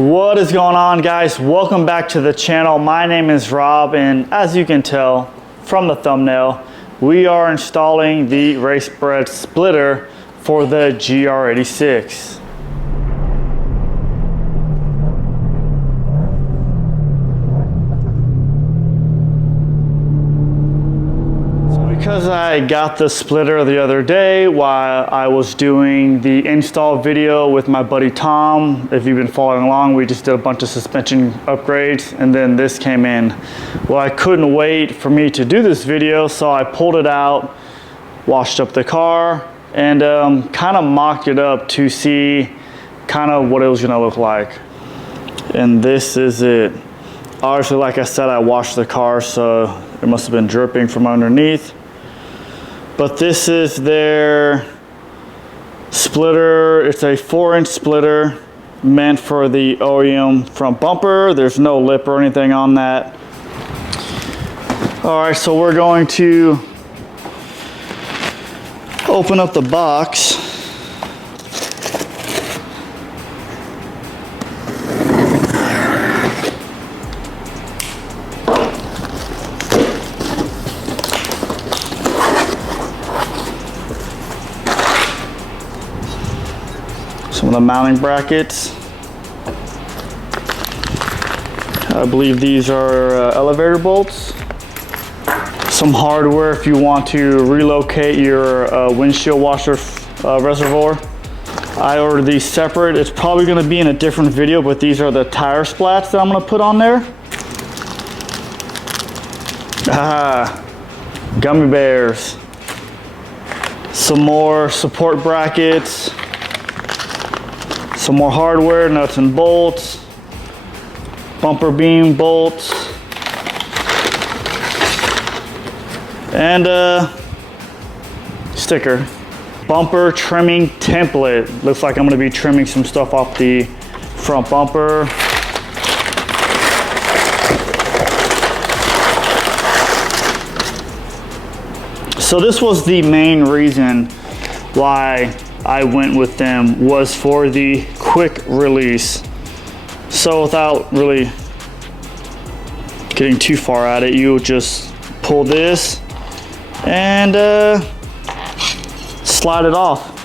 What is going on, guys? Welcome back to the channel. My name is Rob, and as you can tell from the thumbnail, we are installing the Racebred splitter for the GR86. Because I got the splitter the other day while I was doing the install video with my buddy Tom. If you've been following along, we just did a bunch of suspension upgrades and then this came in. Well, I couldn't wait for me to do this video, so I pulled it out, washed up the car, and kind of mocked it up to see kind of what it was gonna look like. And this is it. Obviously, like I said, I washed the car, so it must have been dripping from underneath. But this is their splitter. It's a 4-inch splitter meant for the OEM front bumper. There's no lip or anything on that. All right, so we're going to open up the box. Some of the mounting brackets. I believe these are elevator bolts. Some hardware if you want to relocate your windshield washer reservoir. I ordered these separate. It's probably going to be in a different video, but these are the tire splats that I'm going to put on there. Gummy bears. Some more support brackets. Some more hardware, nuts and bolts, bumper beam bolts, and a sticker. Bumper trimming template. Looks like I'm gonna be trimming some stuff off the front bumper. So this was the main reason why I went with them, was for the quick release. So without really getting too far at it, you just pull this and slide it off.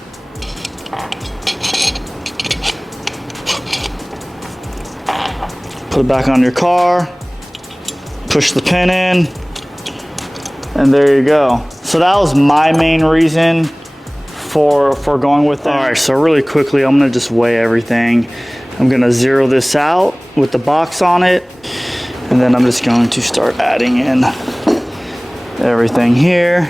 Put it back on your car, push the pin in, and there you go. So that was my main reason for going with that. All right, so really quickly, I'm gonna just weigh everything. I'm gonna zero this out with the box on it, and then I'm just going to start adding in everything here.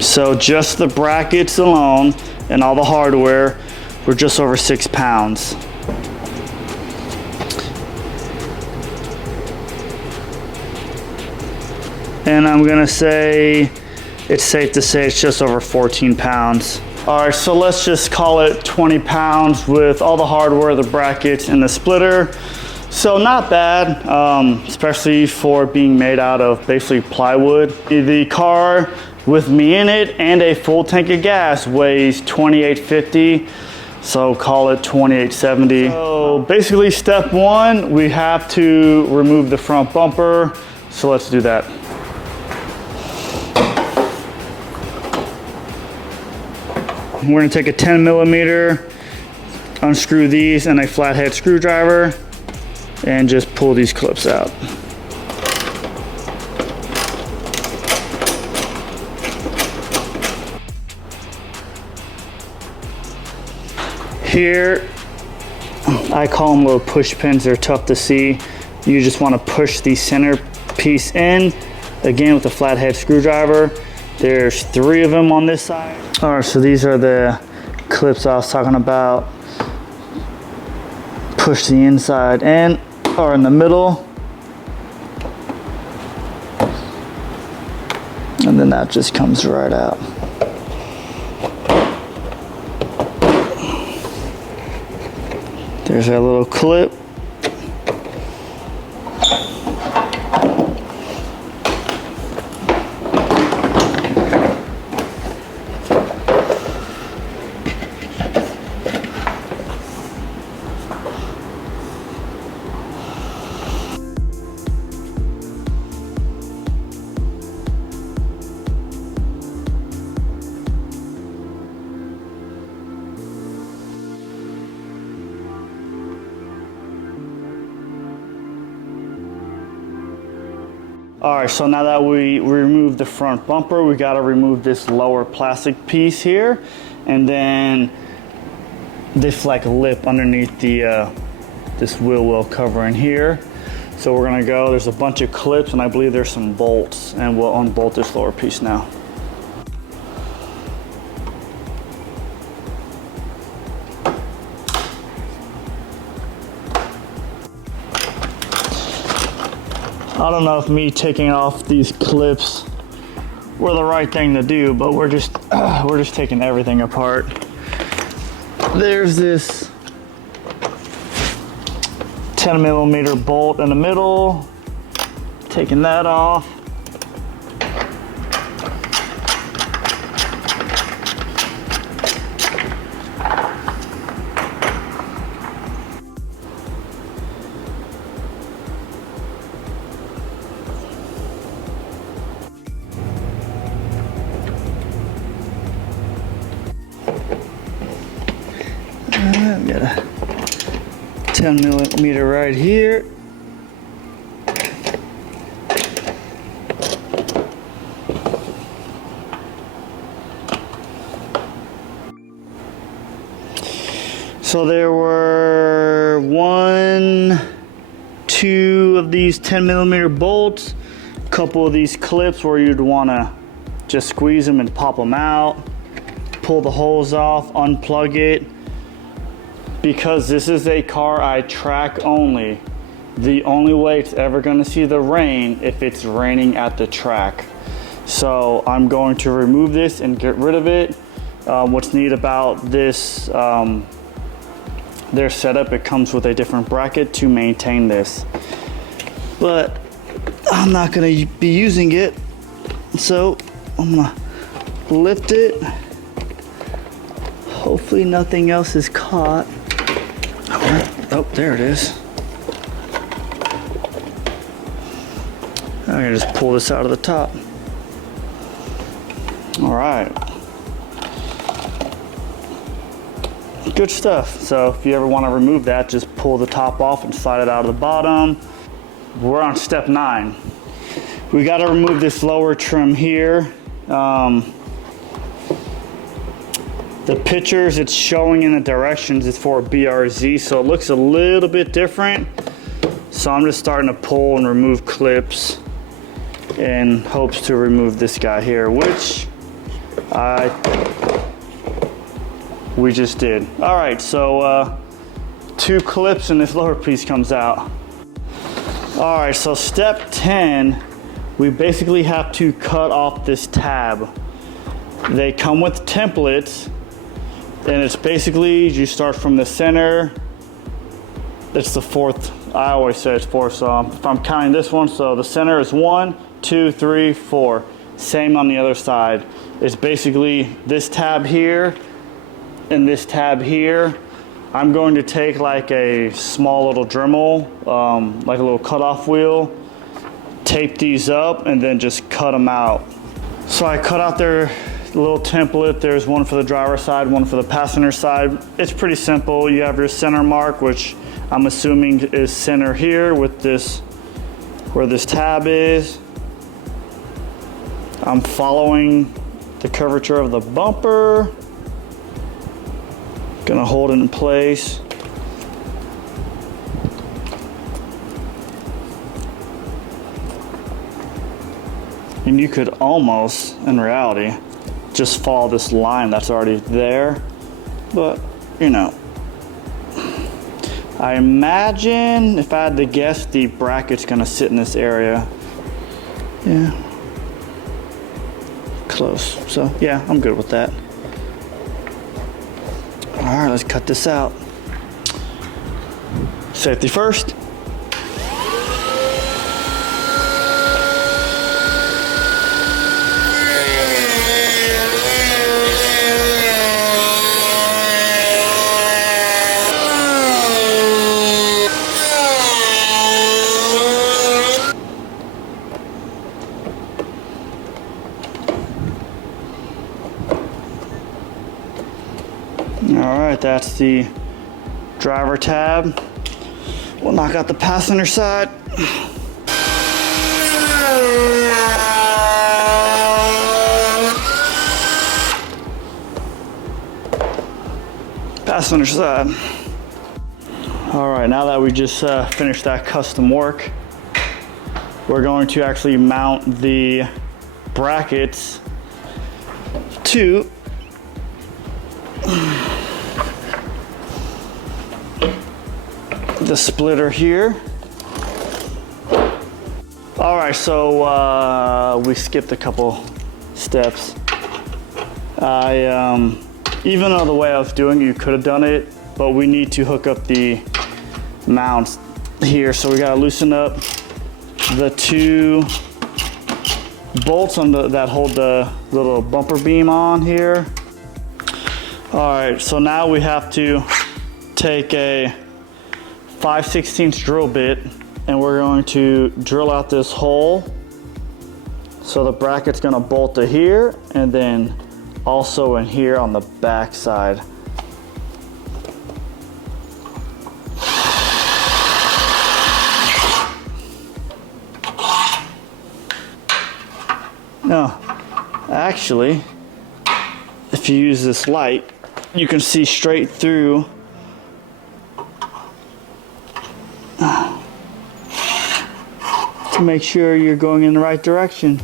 So just the brackets alone and all the hardware were just over 6 pounds. And I'm gonna say, it's safe to say it's just over 14 pounds. All right, so let's just call it 20 pounds with all the hardware, the brackets, and the splitter. So not bad, especially for being made out of basically plywood. The car with me in it and a full tank of gas weighs 2850. So call it 2870. So basically step one, we have to remove the front bumper. So let's do that. We're gonna take a 10 millimeter, unscrew these and a flathead screwdriver, and just pull these clips out. Here, I call them little push pins. They're tough to see. You just wanna push the center piece in, again with a flathead screwdriver. There's 3 of them on this side. All right, so these are the clips I was talking about. Push the inside in, or in the middle. And then that just comes right out. There's that little clip. All right, so now that we removed the front bumper, we got to remove this lower plastic piece here, and then this like lip underneath the this wheel well covering here. So we're gonna go, there's a bunch of clips and I believe there's some bolts, and we'll unbolt this lower piece now. I don't know if me taking off these clips were the right thing to do, but we're just taking everything apart. There's this 10mm bolt in the middle, taking that off. I've got a 10mm right here. So there were 1, 2 of these 10mm bolts, a couple of these clips where you'd want to just squeeze them and pop them out, pull the holes off, unplug it. Because this is a car I track only, the only way it's ever going to see the rain if it's raining at the track. So I'm going to remove this and get rid of it. What's neat about this, their setup, it comes with a different bracket to maintain this. But I'm not going to be using it, so I'm going to lift it. Hopefully nothing else is caught. Oh, there it is. I'm gonna just pull this out of the top. All right. Good stuff. So if you ever want to remove that, just pull the top off and slide it out of the bottom. We're on step 9. We got to remove this lower trim here. The pictures it's showing in the directions is for a BRZ, so it looks a little bit different. So I'm just starting to pull and remove clips in hopes to remove this guy here, which we just did. All right, so 2 clips and this lower piece comes out. All right, so step 10, we basically have to cut off this tab. They come with templates. And it's basically, you start from the center. It's the 4th, I always say it's 4, so if I'm counting this one, so the center is 1, 2, 3, 4. Same on the other side. It's basically this tab here and this tab here. I'm going to take like a small little Dremel, like a little cutoff wheel, tape these up and then just cut them out. So I cut out their little template. There's one for the driver's side, one for the passenger side. It's pretty simple. You have your center mark, which I'm assuming is center here with this, where this tab is. I'm following the curvature of the bumper. Gonna hold it in place. And you could almost, in reality, just follow this line that's already there, but you know, I imagine if I had to guess, the bracket's gonna sit in this area. Yeah, close. So yeah, I'm good with that. All right, let's cut this out. Safety first. All right, that's the driver tab. We'll knock out the passenger side. passenger side. All right, now that we just finished that custom work, we're going to actually mount the brackets to the splitter here. All right, so we skipped a couple steps. Even though the way I was doing it, you could have done it, but we need to hook up the mounts here. So we gotta loosen up the two bolts on that hold the little bumper beam on here. All right, so now we have to take a 5/16 drill bit and we're going to drill out this hole. So the bracket's gonna bolt to here and then also in here on the back side. Now, actually, if you use this light, you can see straight through to make sure you're going in the right direction.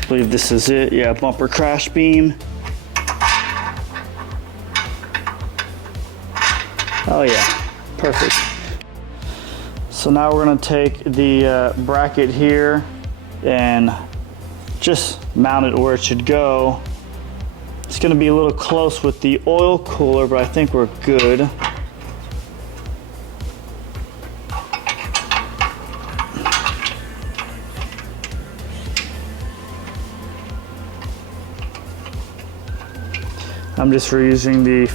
I believe this is it. Yeah, bumper crash beam. Oh yeah, perfect. So now we're gonna take the bracket here and just mount it where it should go. It's gonna be a little close with the oil cooler, but I think we're good. I'm just reusing the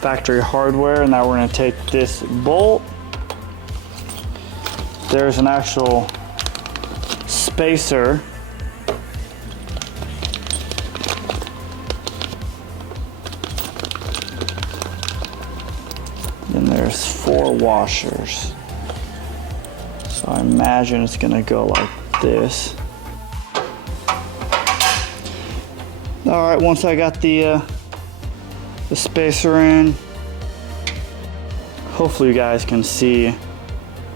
factory hardware, and now we're going to take this bolt. There's an actual spacer. And there's 4 washers. So I imagine it's going to go like this. All right, once I got the spacer in, hopefully you guys can see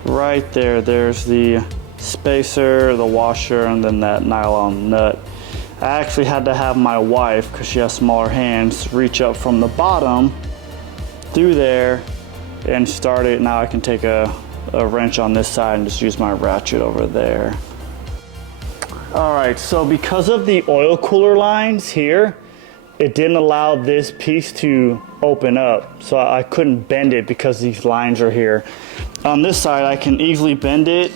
right there, there's the spacer, the washer, and then that nylon nut. I actually had to have my wife, because she has smaller hands, reach up from the bottom through there and start it. Now I can take a wrench on this side and just use my ratchet over there. All right, so because of the oil cooler lines here, it didn't allow this piece to open up. So I couldn't bend it because these lines are here. On this side, I can easily bend it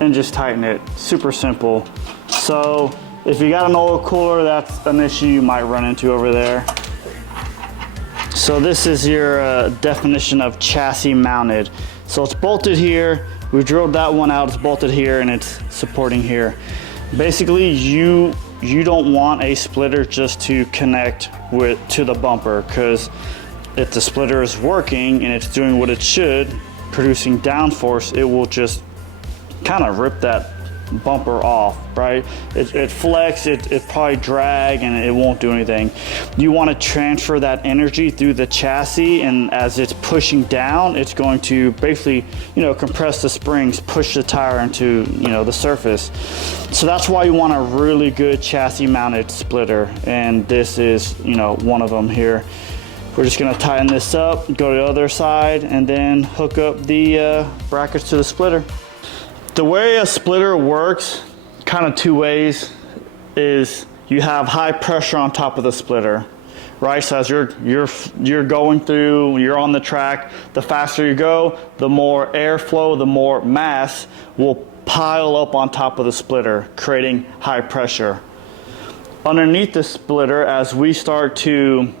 and just tighten it. Super simple. So if you got an oil cooler, that's an issue you might run into over there. So this is your definition of chassis mounted. So it's bolted here. We drilled that one out, it's bolted here, and it's supporting here. Basically, you don't want a splitter just to connect to the bumper, because if the splitter is working and it's doing what it should, producing downforce, it will just kind of rip that bumper off, right? It flex, it probably drag, and it won't do anything. You want to transfer that energy through the chassis, and as it's pushing down, it's going to basically, compress the springs, push the tire into, the surface. So that's why you want a really good chassis mounted splitter, and this is, one of them here. We're just gonna tighten this up, go to the other side, and then hook up the brackets to the splitter. The way a splitter works, kind of 2 ways, is you have high pressure on top of the splitter, right? So as you're going through, you're on the track, the faster you go, the more airflow, the more mass will pile up on top of the splitter, creating high pressure. Underneath the splitter, as we start to,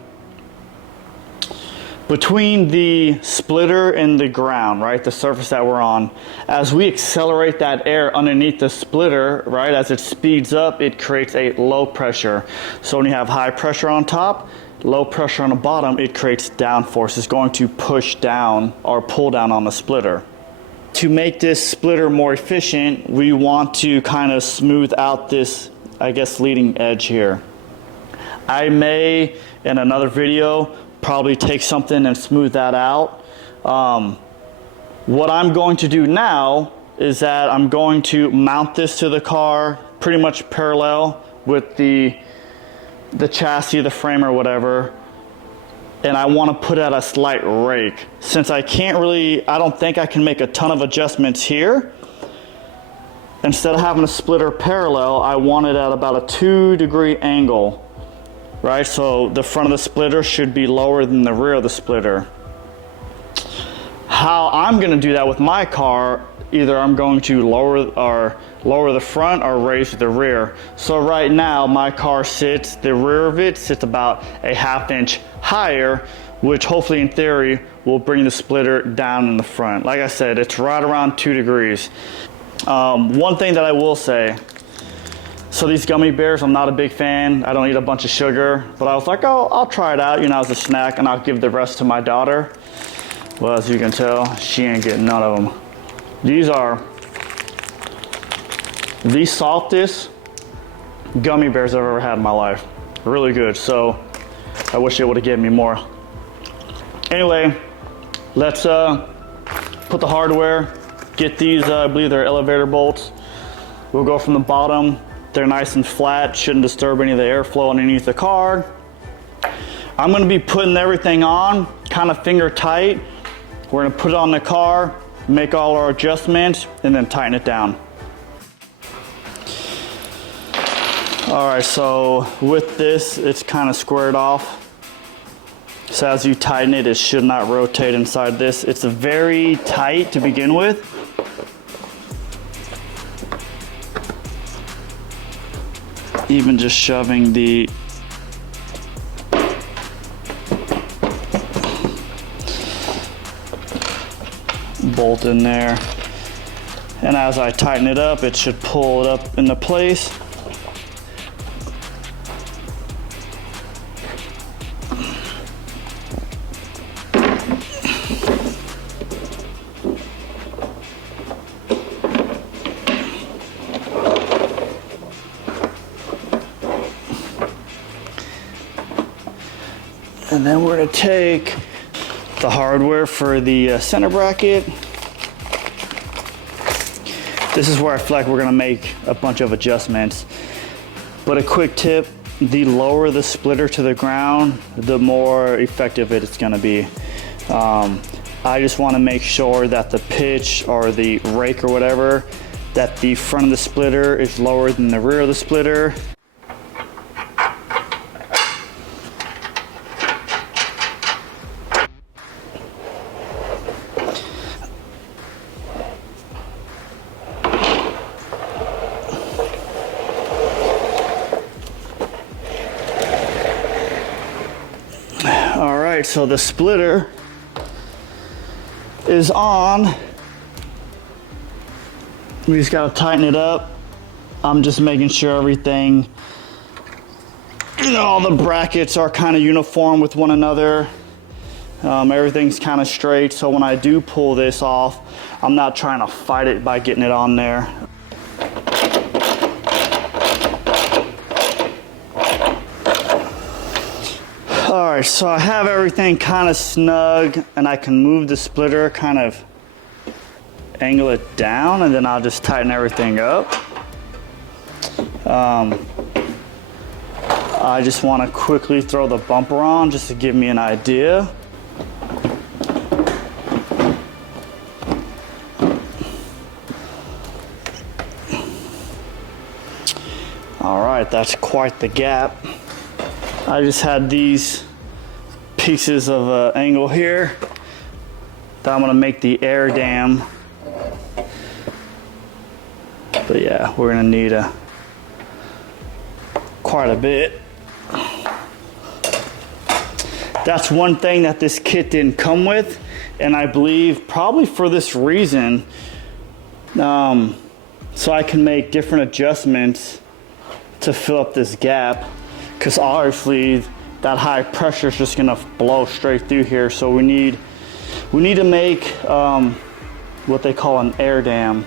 between the splitter and the ground, right, the surface that we're on, as we accelerate that air underneath the splitter, right, as it speeds up, it creates a low pressure. So when you have high pressure on top, low pressure on the bottom, it creates downforce. It's going to push down or pull down on the splitter. To make this splitter more efficient, we want to kind of smooth out this, I guess, leading edge here. I may, in another video, probably take something and smooth that out. What I'm going to do now is that I'm going to mount this to the car pretty much parallel with the chassis, the frame or whatever. And I want to put out a slight rake. Since I don't think I can make a ton of adjustments here. Instead of having a splitter parallel, I want it at about a 2-degree angle, right? So the front of the splitter should be lower than the rear of the splitter. How I'm gonna do that with my car, either I'm going to lower the front or raise the rear. So right now my car the rear of it sits about a 1/2 inch higher, which hopefully in theory will bring the splitter down in the front. Like I said, it's right around 2 degrees. One thing that I will say, so these gummy bears, I'm not a big fan. I don't eat a bunch of sugar, but I was like, oh, I'll try it out, as a snack, and I'll give the rest to my daughter. Well, as you can tell, she ain't getting none of them. These are the softest gummy bears I've ever had in my life. Really good. So I wish it would have given me more. Anyway, let's put the hardware, get these, I believe they're elevator bolts. We'll go from the bottom. They're nice and flat, shouldn't disturb any of the airflow underneath the car. I'm gonna be putting everything on, kind of finger tight. We're gonna put it on the car, make all our adjustments, and then tighten it down. All right, so with this, it's kind of squared off. So as you tighten it, it should not rotate inside this. It's very tight to begin with. Even just shoving the bolt in there. And as I tighten it up, it should pull it up into place. And then we're going to take the hardware for the center bracket. This is where I feel like we're going to make a bunch of adjustments. But a quick tip, the lower the splitter to the ground, the more effective it's going to be. I just want to make sure that the pitch or the rake or whatever, that the front of the splitter is lower than the rear of the splitter. All right, so the splitter is on. We just gotta tighten it up. I'm just making sure everything, all the brackets are kind of uniform with one another. Everything's kind of straight, so when I do pull this off, I'm not trying to fight it by getting it on there. All right, so I have everything kind of snug, and I can move the splitter, kind of angle it down, and then I'll just tighten everything up. I just want to quickly throw the bumper on just to give me an idea. All right, that's quite the gap. I just had these pieces of angle here that I'm gonna make the air dam. But yeah, we're gonna need quite a bit. That's one thing that this kit didn't come with, and I believe probably for this reason, so I can make different adjustments to fill up this gap. Because obviously that high pressure is just gonna blow straight through here. So we need to make what they call an air dam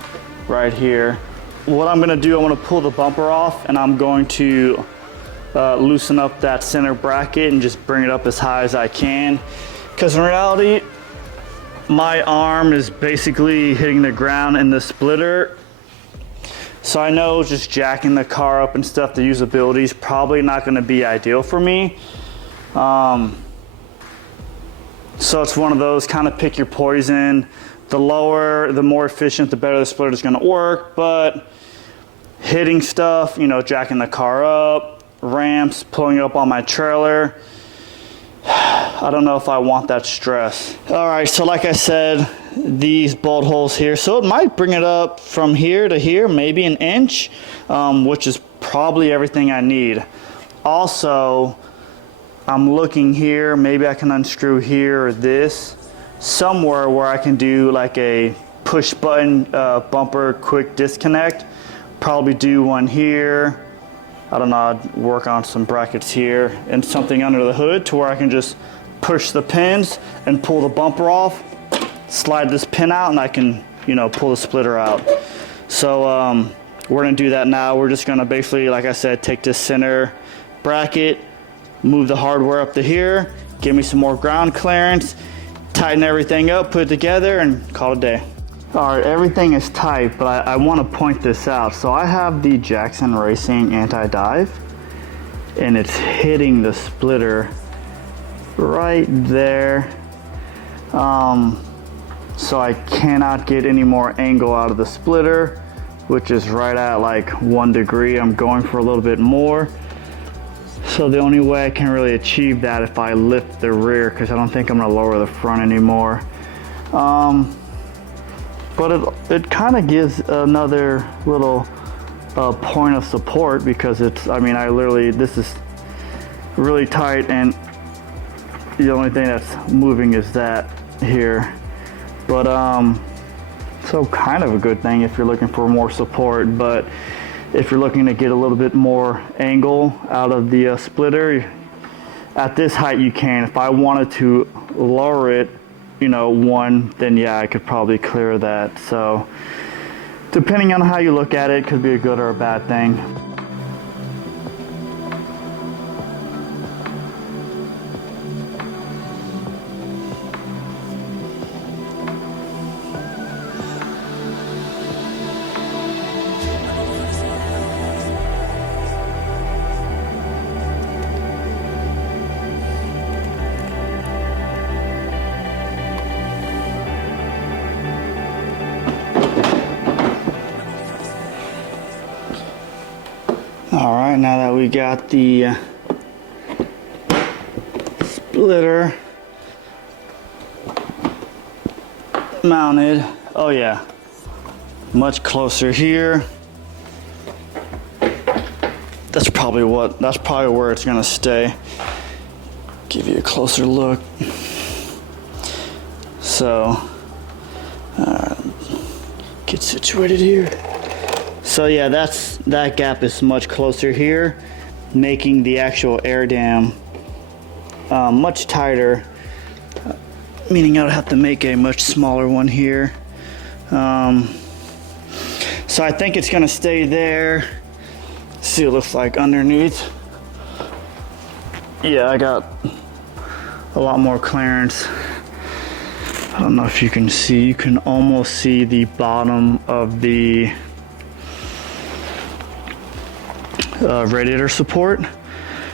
right here. What I'm gonna do, I'm gonna pull the bumper off and I'm going to loosen up that center bracket and just bring it up as high as I can. Because in reality, my arm is basically hitting the ground in the splitter. So I know just jacking the car up and stuff, the usability is probably not gonna be ideal for me. So it's one of those, kind of pick your poison. The lower, the more efficient, the better the splitter is gonna work, but hitting stuff, you know, jacking the car up, ramps, pulling it up on my trailer, I don't know if I want that stress. All right, so like I said, these bolt holes here, so it might bring it up from here to here, maybe an inch, which is probably everything I need. Also, I'm looking here, maybe I can unscrew here or this, somewhere where I can do like a push button bumper quick disconnect. Probably do one here. I don't know, I'd work on some brackets here and something under the hood to where I can just push the pins and pull the bumper off, slide this pin out, and I can, you know, pull the splitter out. So we're gonna do that now. We're just gonna basically, like I said, take this center bracket, move the hardware up to here, give me some more ground clearance, tighten everything up, put it together, and call it a day. All right, everything is tight, but I want to point this out. So I have the Jackson Racing anti-dive, and it's hitting the splitter right there. So I cannot get any more angle out of the splitter, which is right at like 1 degree. I'm going for a little bit more. So the only way I can really achieve that if I lift the rear, because I don't think I'm gonna lower the front anymore. But it kind of gives another little point of support, because it's, I mean, this is really tight and the only thing that's moving is that here. But so kind of a good thing if you're looking for more support, but if you're looking to get a little bit more angle out of the splitter, at this height you can. If I wanted to lower it, you know, one, then yeah, I could probably clear that. So depending on how you look at it, it could be a good or a bad thing. All right, now that we got the splitter mounted, oh yeah, much closer here. That's probably where it's gonna stay. Give you a closer look. So, get situated here. So yeah, that gap is much closer here, making the actual air dam much tighter, meaning I'd have to make a much smaller one here. So I think it's gonna stay there. See what it looks like underneath. Yeah, I got a lot more clearance. I don't know if you can see, you can almost see the bottom of the radiator support,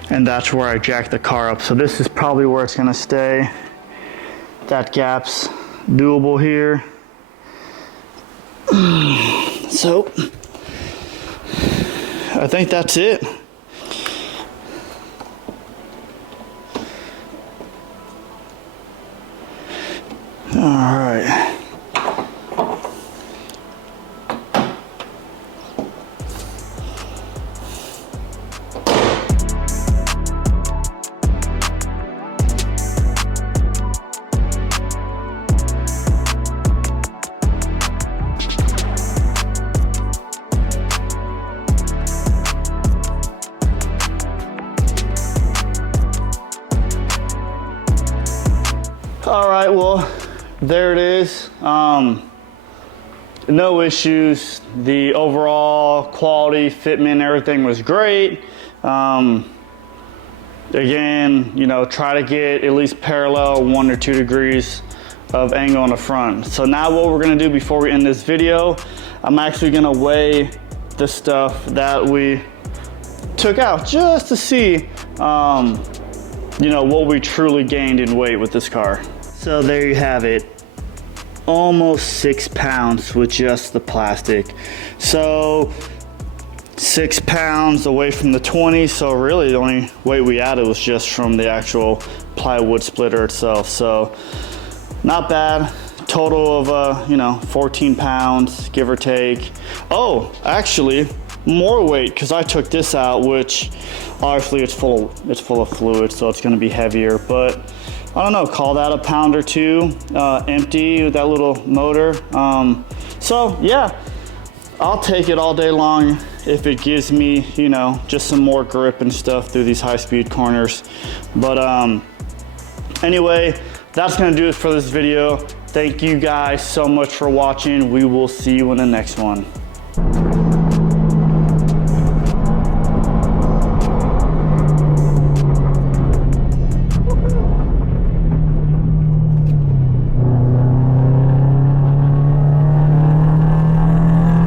and that's where I jacked the car up. So this is probably where it's gonna stay. That gap's doable here. So I think that's it. All right. All right, well, there it is. no issues. The overall quality, fitment, everything was great. Again, you know, try to get at least parallel 1 or 2 degrees of angle on the front. So now what we're gonna do before we end this video, I'm actually gonna weigh the stuff that we took out just to see, you know, what we truly gained in weight with this car. So there you have it. Almost 6 pounds with just the plastic. So 6 pounds away from the 20. So really the only weight we added was just from the actual plywood splitter itself. So not bad. Total of, you know, 14 pounds, give or take. Oh, actually more weight because I took this out, which obviously it's full of fluid, so it's going to be heavier, but I don't know, call that a pound or 2 empty with that little motor. So yeah, I'll take it all day long if it gives me, you know, just some more grip and stuff through these high-speed corners. But anyway, that's going to do it for this video. Thank you guys so much for watching. We will see you in the next one.